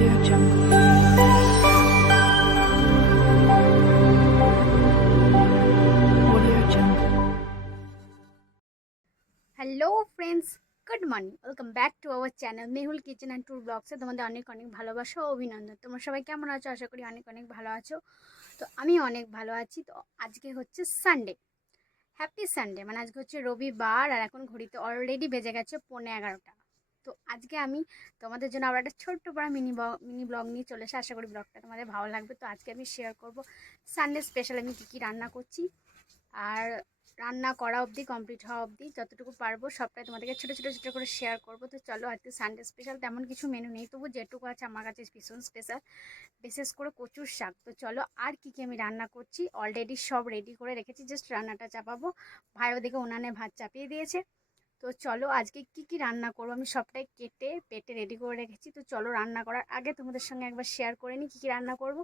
Audio Jungle. Audio Jungle. Hello friends, good morning, welcome back to our channel Mehul kitchen and tour ব্লগসে তোমাদের অনেক অনেক ভালোবাসা ও অভিনন্দন। তোমরা সবাই কেমন আছো? আশা করি অনেক অনেক ভালো আছো। তো আমি অনেক ভালো আছি। তো আজকে হচ্ছে সানডে, হ্যাপি সানডে, মানে আজকে হচ্ছে রবিবার আর এখন ঘড়িতে অলরেডি বেজে গেছে 11:15। তো আজকে আমি তোমাদের জন্য আবার একটা ছোট্ট পড়া মিনি ব্লগ নিয়ে চলে এসে, আশা করি ব্লগটা তোমাদের ভালো লাগবে। তো আজকে আমি শেয়ার করব সানডে স্পেশাল আমি কী কী রান্না করছি, আর রান্না করা অবধি, কমপ্লিট হওয়া অবধি যতটুকু পারবো সবটাই তোমাদেরকে ছোটো ছোটো ছোটো করে শেয়ার করবো। তো চলো, আজকে সানডে স্পেশাল তেমন কিছু মেনু নেই, তবু যেটুকু আছে আমার কাছে ভীষণ স্পেশাল, বিশেষ করে কচুর শাক। তো চলো, আর কী কী আমি রান্না করছি অলরেডি সব রেডি করে রেখেছি, জাস্ট রান্নাটা চাপাবো। ভাই ওদিকে উনানে ভাত চাপিয়ে দিয়েছে। তো চলো, আজকে কি কি রান্না করবো আমি সবটাই কেটে পেটে রেডি করে রেখেছি। তো চলো, রান্না করার আগে তোমাদের সঙ্গে একবার শেয়ার করে নিই কী কী রান্না করবো,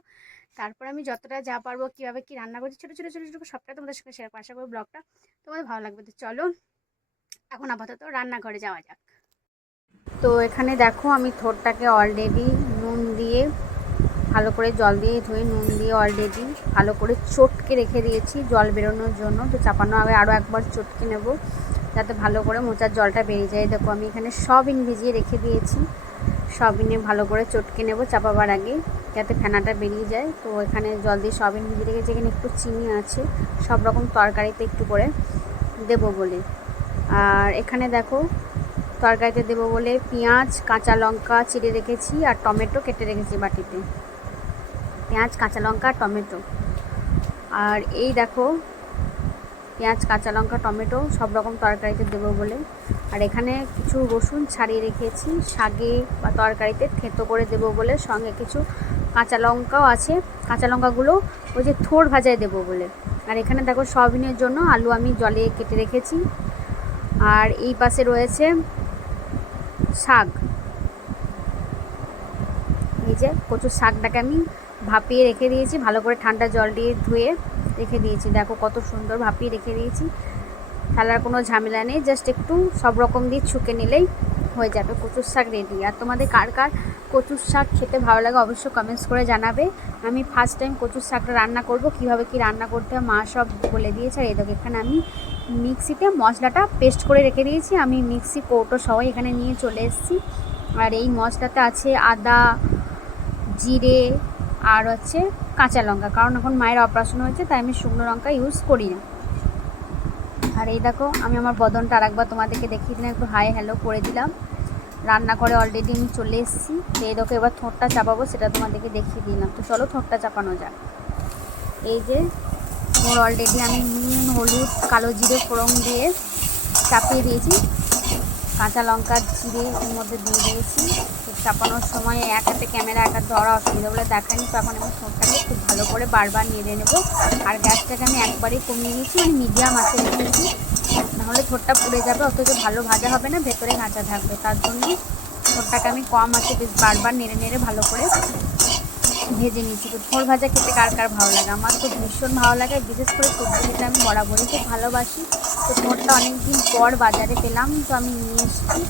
তারপর আমি যতটা যা পারবো কীভাবে কী রান্না করছি ছোটো ছোটো ছোটো ছোটো সবটা তোমাদের সঙ্গে শেয়ার করবো। আশা করি ব্লগটা তোমাদের ভালো লাগবে। তো চলো, এখন আপাতত রান্নাঘরে যাওয়া যাক। তো এখানে দেখো, আমি থোরটাকে অলরেডি নুন দিয়ে ভালো করে, জল দিয়ে ধুয়ে নুন দিয়ে অলরেডি ভালো করে চটকে রেখে দিয়েছি জল বেরোনোর জন্য। তো চাপানো আগে আরও একবার চটকে নেব, যাতে ভালো করে মোচার জলটা বেরিয়ে যায়। দেখো, আমি এখানে সবিন ভিজিয়ে রেখে দিয়েছি, সবিনে ভালো করে চটকে নেব চাপাবার আগে, যাতে ফেনাটা বেরিয়ে যায়। তো এখানে জল দিয়ে সবিন ভিজিয়ে রেখেছি। এখানে একটু চিনি আছে, সব রকম তরকারিতে একটু করে দেবো বলে। আর এখানে দেখো, তরকারিতে দেবো বলে পেঁয়াজ কাঁচা লঙ্কা চিড়ে রেখেছি, আর টমেটো কেটে রেখেছি বাটিতে। পেঁয়াজ কাঁচা লঙ্কা টমেটো, আর এই দেখো পেঁয়াজ কাঁচা লঙ্কা টমেটো সব রকম তরকারিতে দেবো বলে। আর এখানে কিছু রসুন ছাড়িয়ে রেখেছি শাকে বা তরকারিতে থেঁতো করে দেবো বলে, সঙ্গে কিছু কাঁচা লঙ্কাও আছে, কাঁচা লঙ্কাগুলো ওই যে থোড় ভাজায় দেবো বলে। আর এখানে দেখো সয়াবিনের জন্য আলু আমি জলে কেটে রেখেছি। আর এই পাশে রয়েছে শাক, এই যে কচুর শাকটাকে আমি ভাপিয়ে রেখে দিয়েছি, ভালো করে ঠান্ডা জল দিয়ে ধুয়ে রেখে দিয়েছি। দেখো কত সুন্দর ভাপিয়ে রেখে দিয়েছি, ফেলার কোনো ঝামেলা নেই, জাস্ট একটু সব রকম দিয়ে ছুঁকে নিলেই হয়ে যাবে কচুর শাক রেডি। আর তোমাদের কার কার কচুর শাক খেতে ভালো লাগে অবশ্যই কমেন্টস করে জানাবে। আমি ফার্স্ট টাইম কচুর শাকটা রান্না করব, কীভাবে কী রান্না করতে হয় মা সব বলে দিয়েছে। আর এই দেখো, এখানে আমি মিক্সিতে মশলাটা পেস্ট করে রেখে দিয়েছি, আমি মিক্সি কৌটো সবাই এখানে নিয়ে চলে এসেছি। আর এই মশলাতে আছে আদা, জিরে, আর হচ্ছে কাঁচা লঙ্কা, কারণ এখন মায়ের অপারেশন হয়েছে তাই আমি শুকনো লঙ্কা ইউজ করি না। আর এই দেখো, আমি আমার বদনটা আরেকবার তোমাদেরকে দেখিয়ে দিলাম, একটু হাই হ্যালো করে দিলাম। রান্না করে অলরেডি আমি চলে এসেছি। এই দেখো, এবার থোঁটটা চাপাবো, সেটা তোমাদেরকে দেখিয়ে দিলাম। তো চলো, থোঁটটা চাপানো যাক। এই যে মোর অলরেডি আমি নুন হলুদ কালো জিরে ফোড়ন দিয়ে চাপিয়ে দিয়েছি, কাঁচা লঙ্কা জিরে এর মধ্যে দিয়ে দিয়েছি। তো চাপানোর সময় এক হাতে ক্যামেরা এক হাতে ধরা অসুবিধা বলে দেখায়নি। তো এখন আমি ঠোঁটটাকে খুব ভালো করে বারবার নেড়ে নেবো। আর গ্যাসটাকে আমি একবারেই কমিয়ে নিয়েছি, মানে মিডিয়াম আঁচে রেখেছি, নাহলে ঠোঁটটা পুড়ে যাবে, অথচ ভালো ভাজা হবে না, ভেতরে কাঁচা থাকবে। তার জন্য ঠোঁটটাকে আমি কম আঁচে বেশ বারবার নেড়ে নেড়ে ভালো করে ভেজে নিয়েছি। তো থোড় ভাজা খেতে কার কার ভালো লাগে? আমার তো ভীষণ ভালো লাগে, বিশেষ করে সবজি খেতে আমি বরাবরই খুব ভালোবাসি। তো থোড়টা অনেকদিন পর বাজারে পেলাম, তো আমি নিয়ে এসেছি,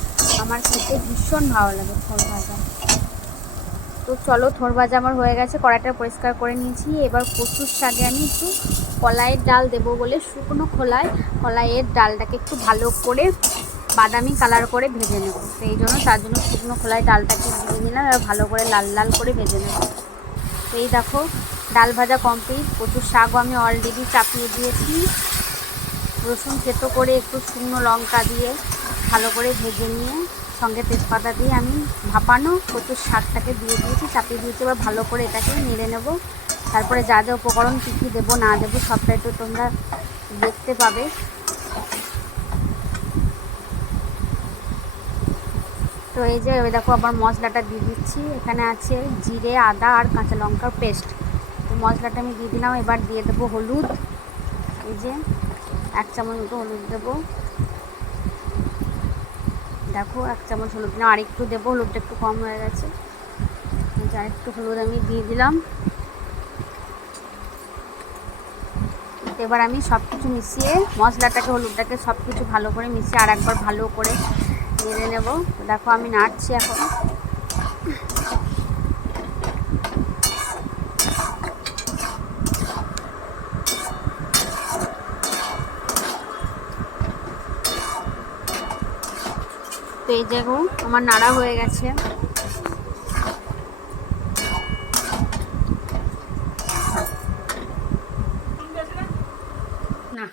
আমার খেতে ভীষণ ভালো লাগে থোড় ভাজা। তো চলো, থোড় ভাজা আমার হয়ে গেছে, কড়াইটা পরিষ্কার করে নিয়েছি। এবার কচুর শাকে আমি একটু কলাইয়ের ডাল দেবো বলে শুকনো কলাইয়ের ডালটাকে একটু ভালো করে বাদামি কালার করে ভেজে নেব। তো এই জন্য, তার জন্য শুকনো খোলায় ডালটাকে দিয়ে নিলাম, আর ভালো করে লাল লাল করে ভেজে নেব। তো এই দেখো, ডাল ভাজা কমপ্লিট। কচুর শাকও আমি অলরেডি চাপিয়ে দিয়েছি, রসুন থেতো করে একটু শুকনো লঙ্কা দিয়ে ভালো করে ভেজে নিয়ে সঙ্গে তেজপাতা দিয়ে আমি ভাপানো কচুর শাকটাকে দিয়ে দিয়েছি, চাপিয়ে দিয়েছি। এবার ভালো করে এটাকে নেড়ে নেব। তারপরে যা যা উপকরণ কী কী দেবো না দেবো সবটাই তো তোমরা দেখতে পাবে। তো এই যে ওই দেখো, আবার মশলাটা দিয়ে দিচ্ছি। এখানে আছে জিরে, আদা আর কাঁচা লঙ্কার পেস্ট। তো মশলাটা আমি দিয়ে দিলাম। এবার দিয়ে দেবো হলুদ, এই যে 1 চামচ মতো হলুদ দেবো। দেখো 1 চামচ হলুদ দিলাম, আর একটু দেবো, হলুদটা একটু কম হয়ে গেছে, আর একটু হলুদ আমি দিয়ে দিলাম। এবার আমি সব কিছু মিশিয়ে, মশলাটাকে হলুদটাকে সব কিছু ভালো করে মিশিয়ে আর একবার ভালো করে নেড়ে নেব। দেখো আমি নাড়ছি এখন। এই দেখো আমার নাড়া হয়ে গেছে। না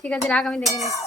ঠিক আছে, রাখ, আমি দেখে নিচ্ছি।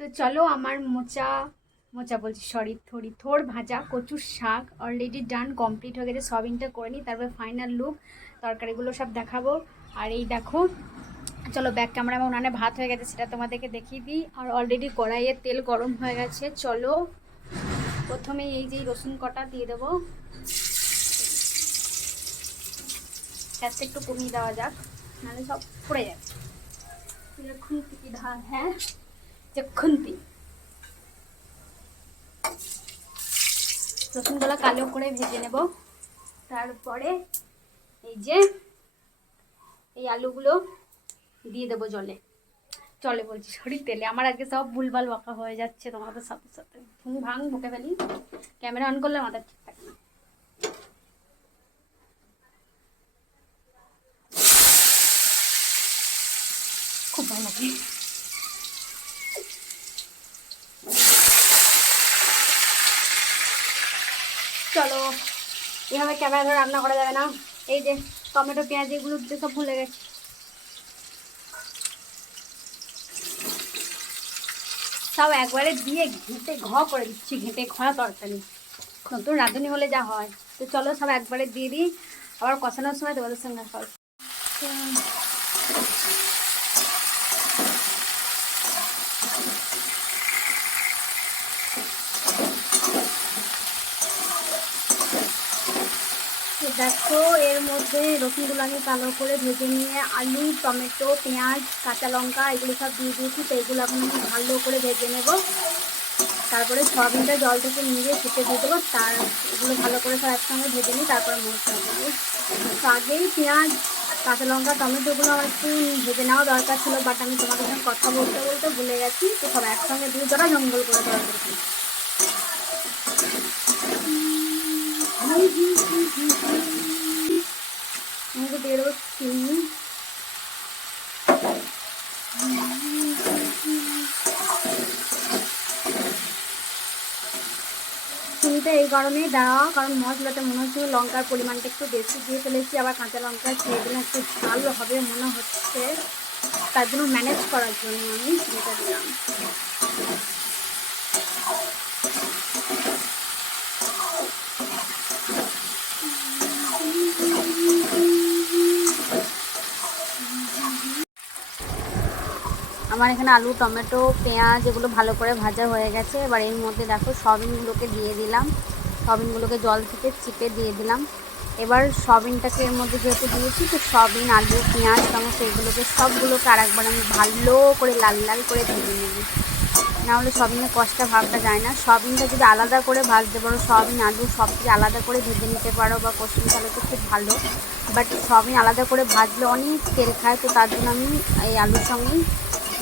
তো চলো, আমার মোচা মোচা বলছি, সরি, থোড় ভাজা কচুর শাক অলরেডি ডান, কমপ্লিট হয়ে গেছে। সয়াবিনটা করে নিই, তারপরে ফাইনাল লুক, তরকারিগুলো সব দেখাবো। আর এই দেখো, চলো ব্যাক ক্যামেরা আমার উনানে ভাত হয়ে গেছে, সেটা তোমাদেরকে দেখিয়ে দিই। আর অলরেডি কড়াইয়ে তেল গরম হয়ে গেছে। চলো প্রথমে এই যে রসুন কটা দিয়ে দেবো, গ্যাসটা একটু কমিয়ে দেওয়া যাক, নাহলে সব পড়ে যাচ্ছে। খুন্তি কি ধান, হ্যাঁ যে খুন্তি। রসুনগুলো কালো করে ভেজে নেব। তারপরে এই যে এই আলুগুলো দিয়ে দেবো জলে বলছি, সরি তেলে। আমার আজকে সব ভুলভাল বকা হয়ে যাচ্ছে তোমাদের সাথে সাথে, ভাঙ বকে ফেলি। ক্যামেরা অন করলে মাথা ঠিক থাকে না। খুব ভালো লাগে। চলো, এভাবে ক্যামেরা ধরে রান্না করা যাবে না। এই যে টমেটো পেঁয়াজ এগুলো দিতে সব ভুলে গেছি। সব একবারে দিয়ে ঘেঁটে করে দিচ্ছি, ঘেঁটে ঘয়া তরকারি, নতুন রাঁধুনি হলে যা হয়। তো চলো সব একবারে দিয়ে দিই, আবার কষানোর সময় তোমাদের সঙ্গে হয়। দেখো এর মধ্যে রসুনগুলো আমি কালো করে ভেজে নিয়ে আলু, টমেটো, পেঁয়াজ, কাঁচা লঙ্কা এগুলো সব দিয়ে দিয়েছি। তো এগুলো এখন আমি ভালো করে ভেজে নেব। তারপরে সয়াবিনটা জল থেকে নিয়ে ফুটে দিয়ে দেবো। এগুলো ভালো করে সব একসঙ্গে ভেজে নিই, তারপরে মশলা দেবো। তো আগেই পেঁয়াজ, কাঁচা লঙ্কা, টমেটোগুলো আমার একটু ভেজে নেওয়া দরকার ছিল, বাট আমি তোমাদের সঙ্গে কথা বলতে বলতে ভুলে গেছি। তো সব একসঙ্গে দিয়ে জড়া জঙ্গল করে দেওয়া দরকার। আমাকে দিয়ে দেবো চিনি। চিনিটা এই কারণেই দেওয়া, কারণ মশলাতে মনে হচ্ছে লঙ্কার পরিমাণটা একটু বেশি দিয়ে ফেলেছি, আবার কাঁচা লঙ্কা খেয়ে দিলে একটু ঝাল হবে মনে হচ্ছে, তার জন্য ম্যানেজ করার জন্য আমি চিনিটা দিলাম। আমার এখানে আলু, টমেটো, পেঁয়াজ এগুলো ভালো করে ভাজা হয়ে গেছে। এবার এর মধ্যে দেখো সয়াবিনগুলোকে দিয়ে দিলাম, সয়াবিনগুলোকে জল থেকে চিপে দিয়ে দিলাম। এবার সয়াবিনটাকে এর মধ্যে যেহেতু দিয়েছি, তো সয়াবিন, আলু, পেঁয়াজ, টমেটো এগুলোকে সবগুলোকে আর একবার আমি ভালো করে লাল লাল করে ভেজে নেব। না হলে সয়াবিনের কষটা ভাবটা যায় না। সয়াবিনটা যদি আলাদা করে ভাজতে পারো, সয়াবিন আলু সব কিছু আলাদা করে ভেজে নিতে পারো বা কষিয়ে, তাহলে তো খুব ভালো। বাট সয়াবিন আলাদা করে ভাজলে অনেক তেল খায়, তো তার জন্য আমি এই আলুর সঙ্গেই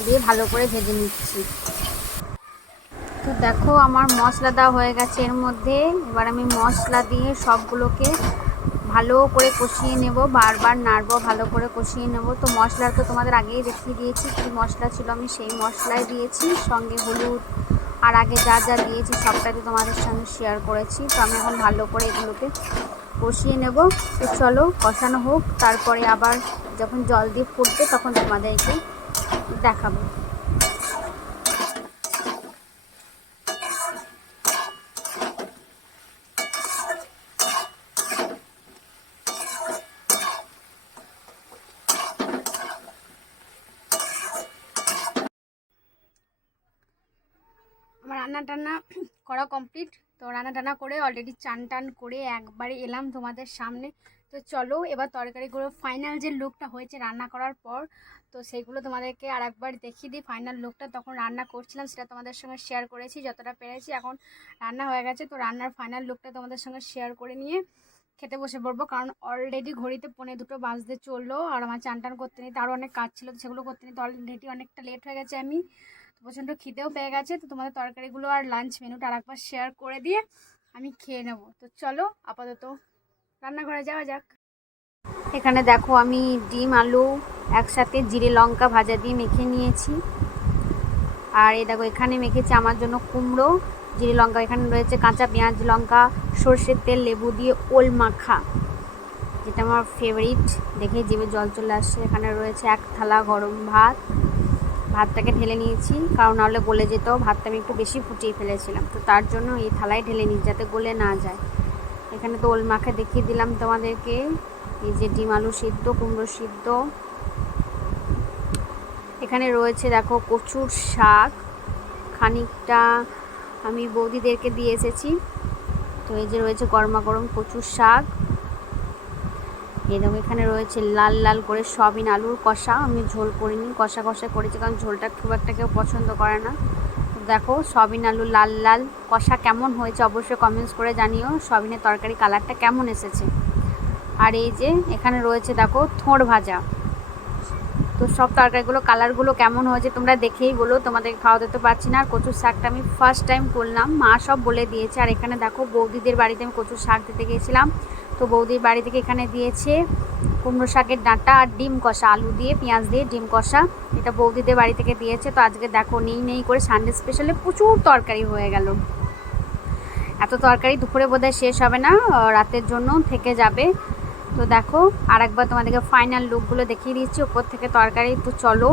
দিয়ে ভালো করে ভেজে নিচ্ছি। তো দেখো আমার মশলা দেওয়া হয়ে গেছে এর মধ্যে। এবার আমি মশলা দিয়ে সবগুলোকে ভালো করে কষিয়ে নেব, বারবার নাড়বো, ভালো করে কষিয়ে নেব। তো মশলা তো তোমাদের আগেই দেখিয়ে দিয়েছি কী মশলা ছিল, আমি সেই মশলাই দিয়েছি, সঙ্গে হলুদ আর আগে যা যা দিয়েছি সবটাই তো তোমাদের সঙ্গে শেয়ার করেছি। তো আমি এখন ভালো করে এগুলোকে কষিয়ে নেব। তো চলো কষানো হোক, তারপরে আবার যখন জল দিয়ে ফুটবে তখন তোমাদেরকে দেখাবো। আমার রান্না টান্না করা কমপ্লিট। তো রান্না টান্না করে অলরেডি চান টান করে একবারে এলাম তোমাদের সামনে। তো চলো এবার তরকারিগুলো ফাইনাল যে লুকটা হয়েছে রান্না করার পর, তো সেইগুলো তোমাদেরকে আর একবার দেখিয়ে দিই। ফাইনাল লুকটা তখন রান্না করছিলাম সেটা তোমাদের সঙ্গে শেয়ার করেছি যতটা পেরেছি। এখন রান্না হয়ে গেছে, তো রান্নার ফাইনাল লুকটা তোমাদের সঙ্গে শেয়ার করে নিয়ে খেতে বসে পড়বো, কারণ অলরেডি ঘড়িতে 1:45 বাজতে চললো। আর আমার চান টান করতে নিতে আরও অনেক কাজ ছিল, সেগুলো করতে নিতে অলরেডি অনেকটা লেট হয়ে গেছে। আমি প্রচণ্ড খিদেও পেয়ে গেছে। তো তোমাদের তরকারিগুলো আর লাঞ্চ মেনুটা আর একবার শেয়ার করে দিয়ে আমি খেয়ে নেব। তো চলো আপাতত রান্নাঘরে যাওয়া যাক। এখানে দেখো আমি ডিম আলু একসাথে জিরে লঙ্কা ভাজা দিয়ে মেখে নিয়েছি। আর এই দেখো এখানে মেখেছি আমার জন্য কুমড়ো, জিরে লঙ্কা, এখানে রয়েছে কাঁচা পেঁয়াজ লঙ্কা, সর্ষের তেল, লেবু দিয়ে ওল মাখা, যেটা আমার ফেভারিট, দেখে জিভে জল চলে আসছে। এখানে রয়েছে 1 থালা গরম ভাত, ভাতটাকে ঢেলে নিয়েছি, কারণ নাহলে গলে যেত। ভাতটা আমি একটু বেশি ফুটিয়ে ফেলেছিলাম, তো তার জন্য এই থালায় ঢেলে নিই যাতে গলে না যায়। এখানে তো ওল মাখা দেখিয়ে দিলাম তোমাদেরকে। এই যে ডিম আলু সিদ্ধ, কুমড়ো সিদ্ধ, এখানে রয়েছে দেখো কচুর শাক, খানিকটা আমি বৌদিদেরকে দিয়ে এসেছি। তো এই যে রয়েছে গরমা গরম কচুর শাক। এই দেখো এখানে রয়েছে লাল লাল করে সয়াবিন আলুর কষা, আমি ঝোল করিনি, কষা কষা করেছি, কারণ ঝোলটা খুব একটা কেউ পছন্দ করে না। দেখো সয়াবিন আলু লাল লাল কষা কেমন হয়েছে অবশ্যই কমেন্টস করে জানিও, সয়াবিনের তরকারি কালারটা কেমন এসেছে। আর এই যে এখানে রয়েছে দেখো থোড় ভাজা। তো সব তরকারিগুলো কালারগুলো কেমন হয়েছে তোমরা দেখেই বলো, তোমাদের খাওয়া দিতে পারছি না। আর কচুর শাকটা আমি ফার্স্ট টাইম করলাম, মা সব বলে দিয়েছে। আর এখানে দেখো বৌদিদের বাড়িতে আমি কচুর শাক দিতে গিয়েছিলাম, তো বৌদির বাড়ি থেকে এখানে দিয়েছে কুমড়ো শাকের ডাঁটা আর ডিম কষা, আলু দিয়ে পেঁয়াজ দিয়ে ডিম কষা, এটা বৌদিদের বাড়ি থেকে দিয়েছে। তো আজকে দেখো নেই নেই করে সানডে স্পেশালে প্রচুর তরকারি হয়ে গেল। এত তরকারি দুপুরে বোধহয় শেষ হবে না, রাতের জন্য থেকে যাবে। তো দেখো আর একবার তোমাদেরকে ফাইনাল লুকগুলো দেখিয়ে দিচ্ছি ওপর থেকে তরকারি। তো চলো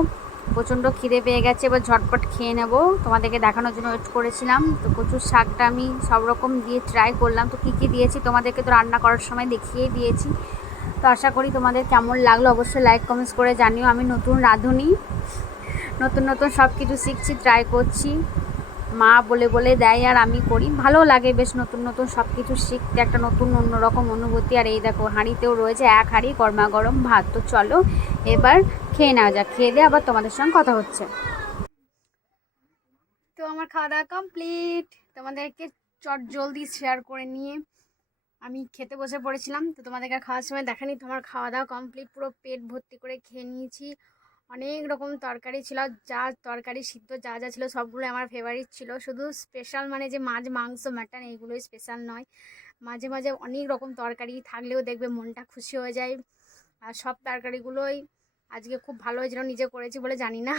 প্রচণ্ড খিদে পেয়ে গেছে, এবার ঝটপট খেয়ে নেব, তোমাদেরকে দেখানোর জন্য ওয়েট করেছিলাম। তো কচুর শাকটা আমি সব রকম দিয়ে ট্রাই করলাম, তো কী কী দিয়েছি তোমাদেরকে তো রান্না করার সময় দেখিয়েই দিয়েছি। তো আশা করি তোমাদের কেমন লাগলো অবশ্যই লাইক কমেন্টস করে জানিও। আমি নতুন রাঁধুনি, নতুন নতুন সব কিছু শিখছি, ট্রাই করছি, মা বলে বলে দেয় আর আমি করি, ভালো লাগে বেশ নতুন নতুন সব কিছু শিখতে, একটা নতুন অন্যরকম অনুভূতি। আর এই দেখো হাঁড়িতেও রয়েছে 1 হাঁড়ি গরমা গরম ভাত। তো চলো এবার খেয়ে নেওয়া যাক, খেয়ে দিয়ে আবার তোমাদের সঙ্গে কথা হচ্ছে। তো আমার খাওয়া দাওয়া কমপ্লিট, তোমাদেরকে চট জলদি শেয়ার করে নিয়ে আমি খেতে বসে পড়েছিলাম। তো তোমাদেরকে খাওয়ার সময় দেখানি, তোমার খাওয়া দাওয়া কমপ্লিট, পুরো পেট ভর্তি করে খেয়ে নিয়েছি। অনেক রকম তরকারি ছিল, যা তরকারি সিদ্ধ যা যা ছিল সবগুলো আমার ফেভারিট ছিল। শুধু স্পেশাল মানে যে মাছ মাংস মাটন এইগুলোই স্পেশাল নয়, মাঝে মাঝে অনেক রকম তরকারি থাকলেও দেখবে মনটা খুশি হয়ে যায়। আর সব তরকারিগুলোই আজকে খুব ভালো হয়েছিল, নিজে করেছি বলে জানি না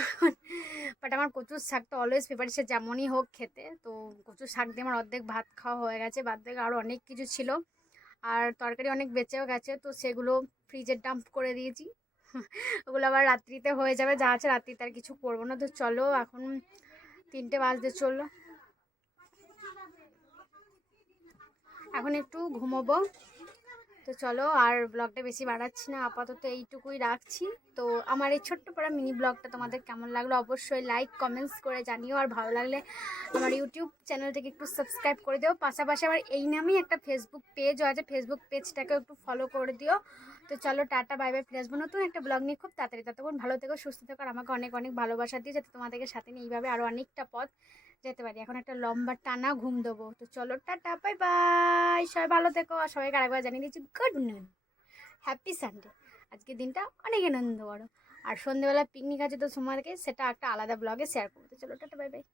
বাট আমার কচুর শাকটা অলওয়েজ ফেভারিট, সে যেমনই হোক খেতে। তো কচুর শাক দিয়ে আমার অর্ধেক ভাত খাওয়া হয়ে গেছে, বাদ থেকে আরও অনেক কিছু ছিল। আর তরকারি অনেক বেঁচেও গেছে, তো সেগুলো ফ্রিজে ডাম্প করে দিয়েছি ওগুলো আবার রাত্রিতে হয়ে যাবে, যা আছে রাত্রিতে আর কিছু করবো না। তো চলো এখন 3টে বাজতে চললো, এখন একটু ঘুমোবো। তো চলো আর ব্লগটা বেশি বাড়াচ্ছি না, আপাতত এইটুকুই রাখছি। তো আমার এই ছোট্ট পড়া মিনি ব্লগটা তোমাদের কেমন লাগলো অবশ্যই লাইক কমেন্টস করে জানিও। আর ভালো লাগলে আমার ইউটিউব চ্যানেলটাকে একটু সাবস্ক্রাইব করে দিও, পাশাপাশি আমার এই নামেই একটা ফেসবুক পেজও আছে, ফেসবুক পেজটাকেও একটু ফলো করে দিও। তো চলো টাটা বাই বাই, ফিরে আসবো নতুন একটা ব্লগ নিয়ে খুব তাড়াতাড়ি। ততক্ষণ ভালো থেকো, সুস্থ থেকো, আর আমাকে অনেক অনেক ভালোবাসা দিয়ে, যাতে তোমাদেরকে সাথে নিয়ে এইভাবে আরও অনেকটা পথ যেতে পারি। এখন একটা লম্বা টানা ঘুম দেবো। তো চলো টাটা বাই বাই, সবাই ভালো থেকো। আর সবাইকে আরেকবার জানিয়ে দিচ্ছি গুড নুন, হ্যাপি সানডে। আজকের দিনটা অনেক আনন্দ করো। আর সন্ধ্যেবেলা পিকনিক আছে তো তোমাদেরকে সেটা একটা আলাদা ব্লগে শেয়ার করবো। তো চলো টাটা বাই বাই।